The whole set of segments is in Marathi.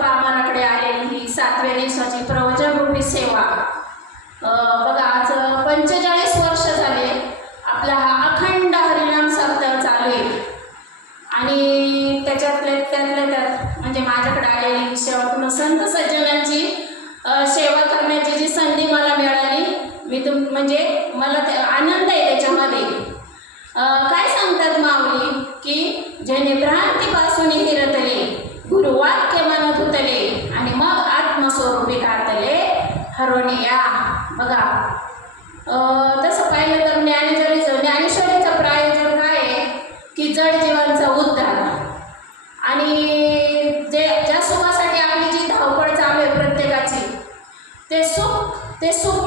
बाबांकडे आलेली ही सातव्या दिवसाची प्रवचनरूपी सेवा. बघा आज पंचेचाळीस वर्ष झाले आपला हा अखंड हरिनाम सप्ताह चालू आहे. आणि त्याच्यातल्या त्यातल्या त्यात म्हणजे माझ्याकडे आलेली सेवा संत सज्जनांची सेवा करण्याची जी संधी मला मिळाली मी तुम म्हणजे मला आनंद आहे त्याच्यामध्ये. काय सांगतात माऊली की ज्याने भ्रांतीपासून तिरतले वाक्य म्हणतले आणि मग आत्मस्वरूपी काढतले. हरवणेया बघा. तसं पाहिलं तर ज्ञानेश्वरी ज्ञानेश्वरीचं प्रायोजन काय आहे? की जड जीवनचा उद्धार. आणि जे ज्या सुखासाठी आपली जी धावपळ चालू आहे प्रत्येकाची ते सुख ते सुख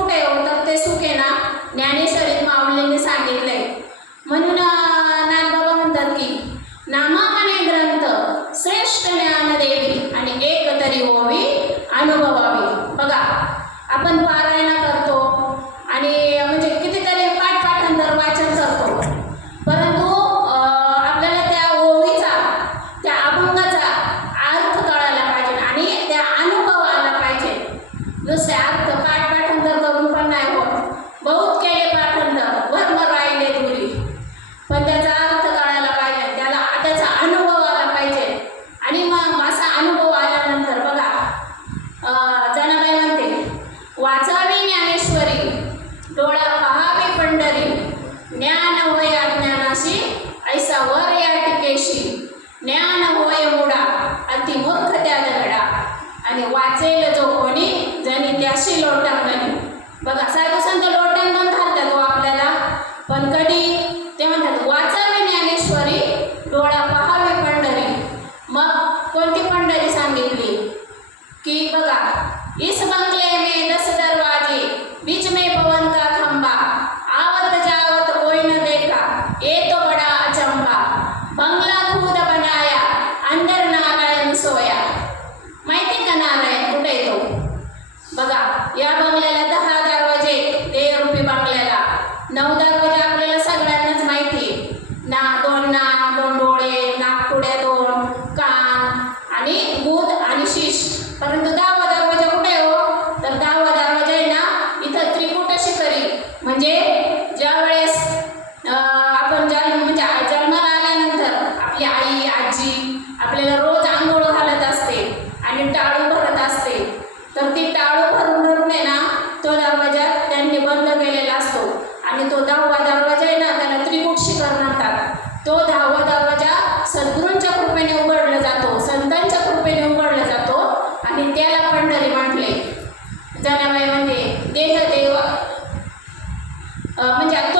ज्ञान होय अज्ञानाशी ऐसा वर या टीकेशी. ज्ञान होय मुडा अति मूर्ख त्या दगडा. आणि वाचेल जो कोणी जणी त्याशी लोटांगणी बघा सर्वसंत संत लोटांगण घालतात तो आपल्याला. पण कधी Uh, menjaga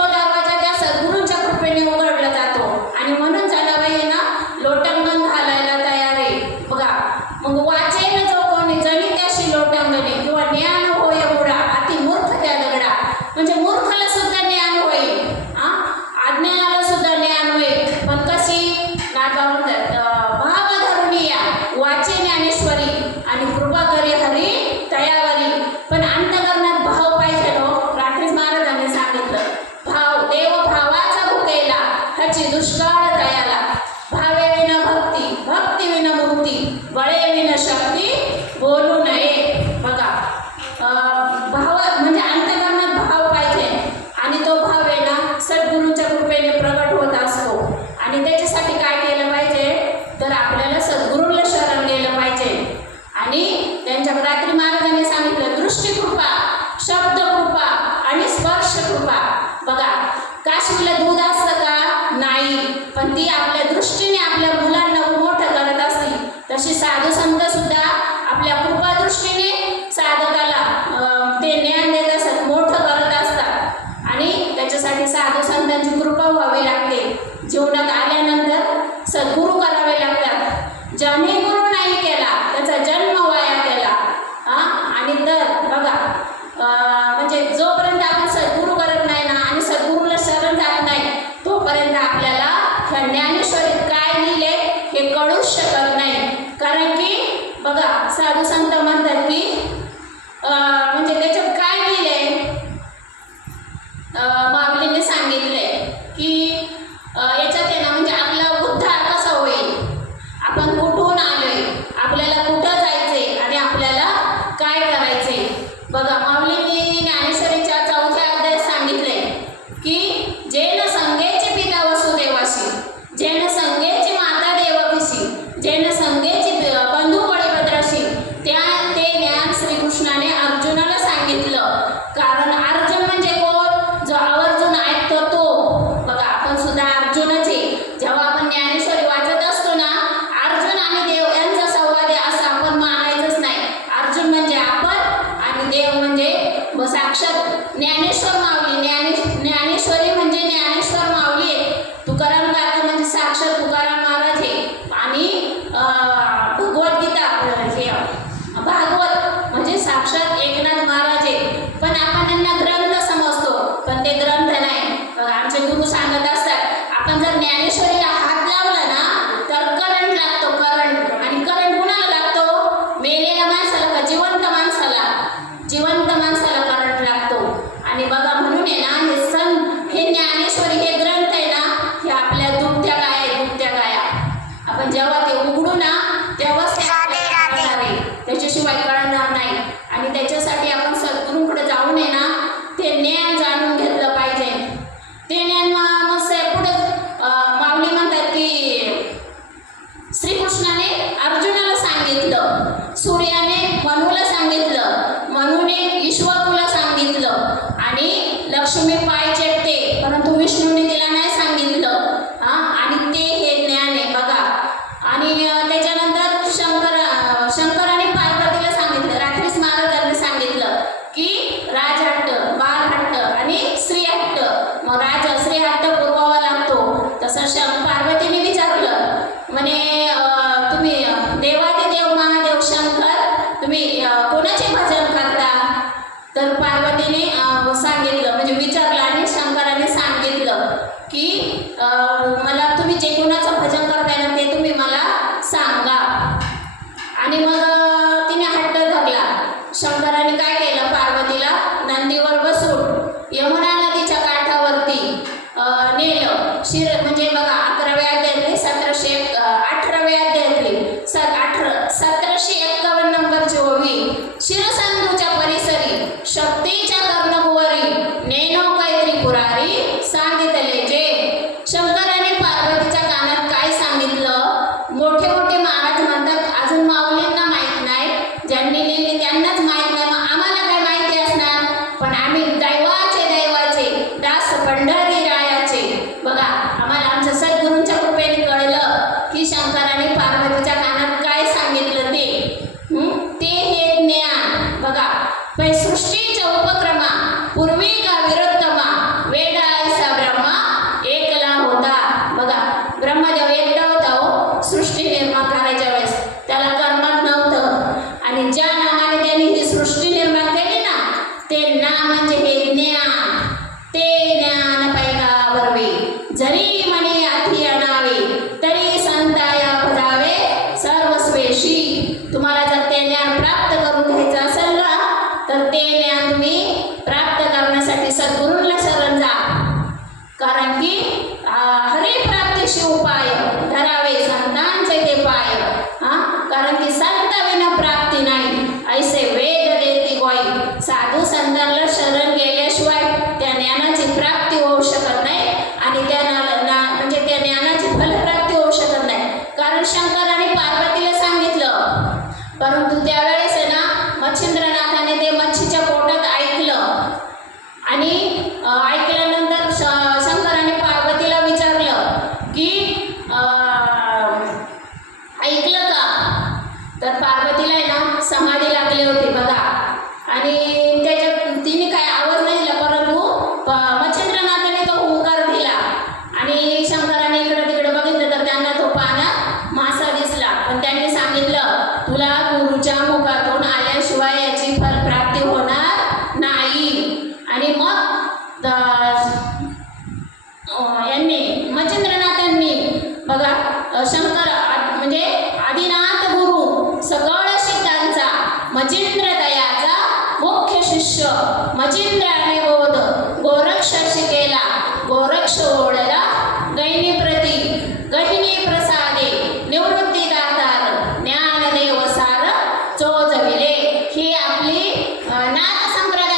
ವರ್ಷಗಳ करते हैं अंत में प्राप्त स्वामीला आहे ना समाधी लागली होती बघा. आणि ही आपली नाथ संप्रदाय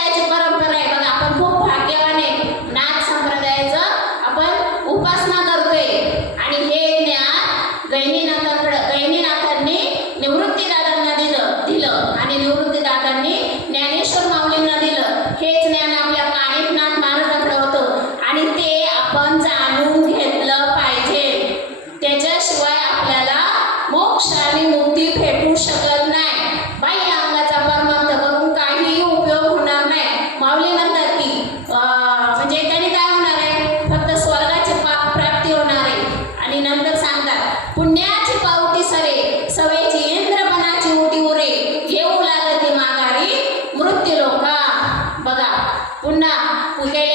mujeres.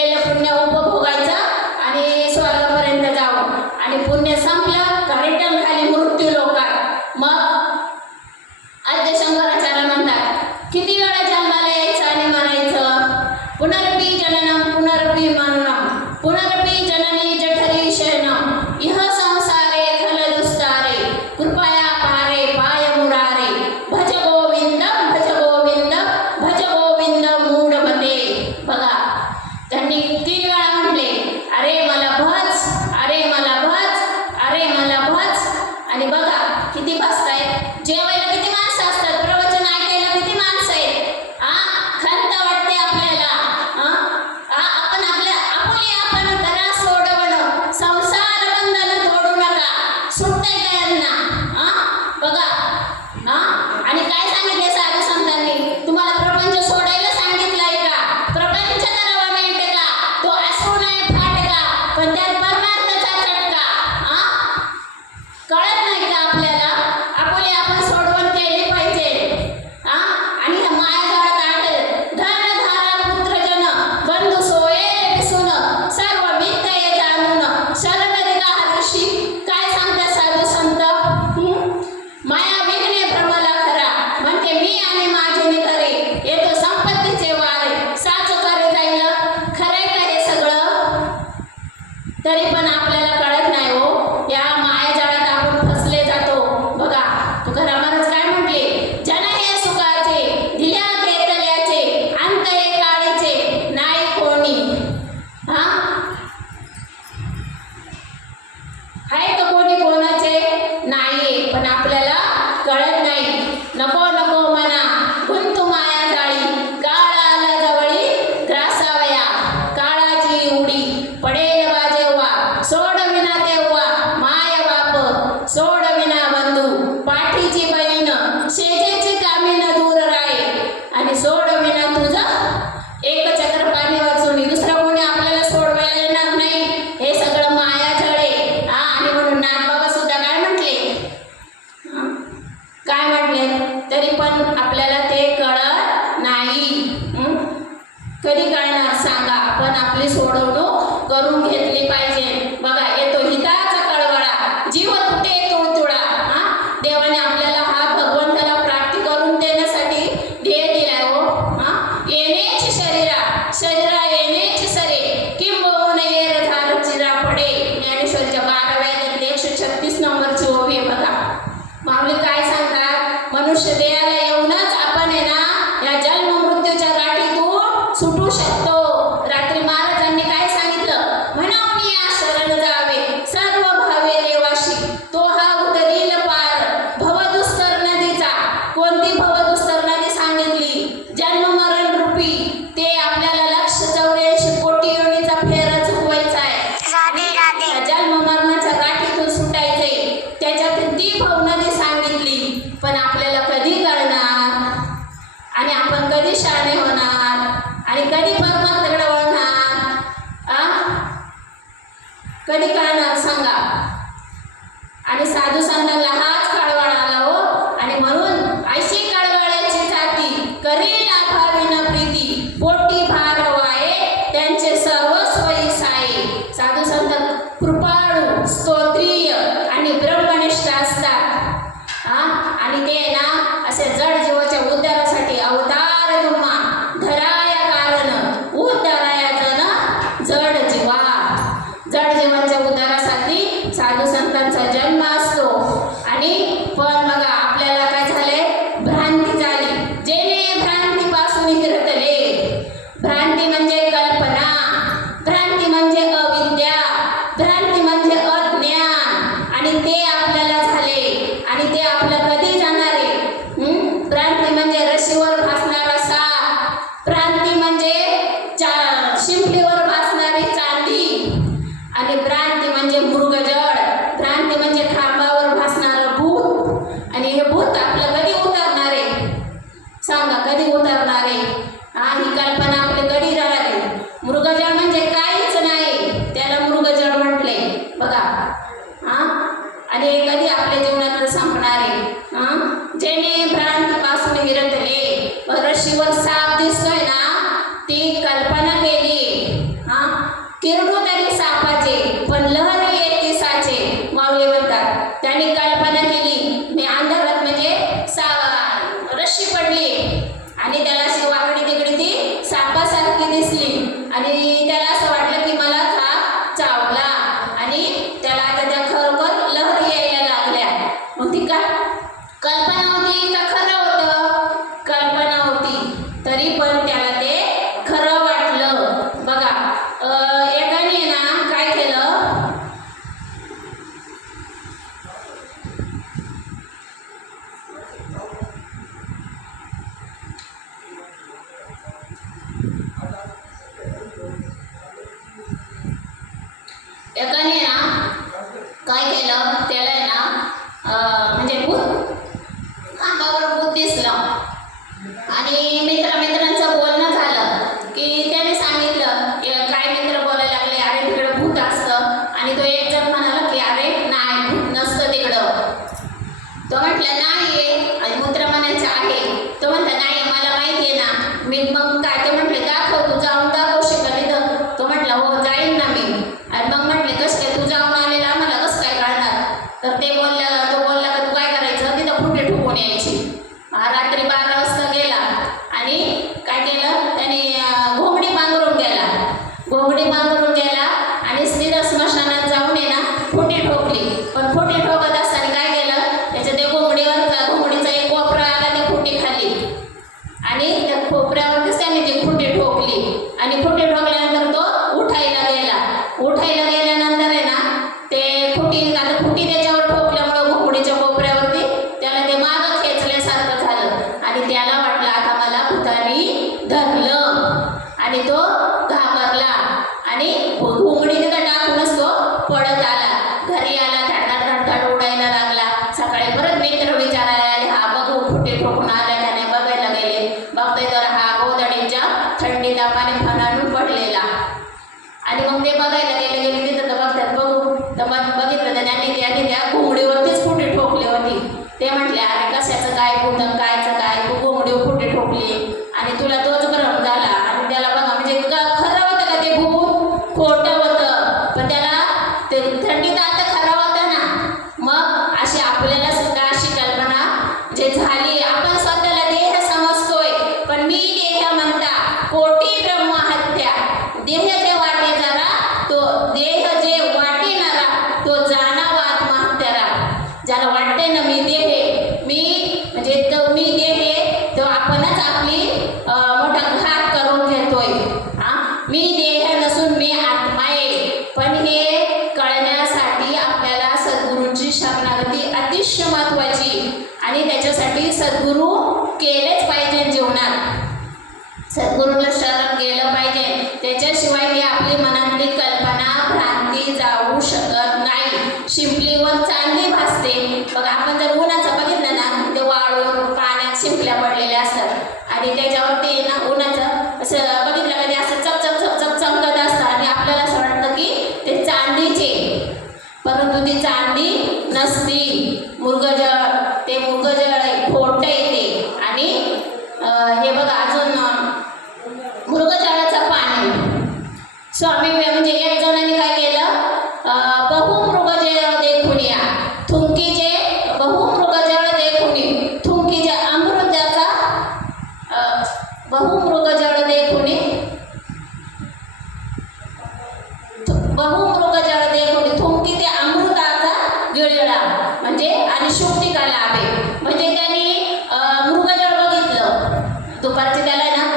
तरी पण आपण तो म्हटलं आणि त्याच्यावरती ना उन्हाचं असं असं ചലനം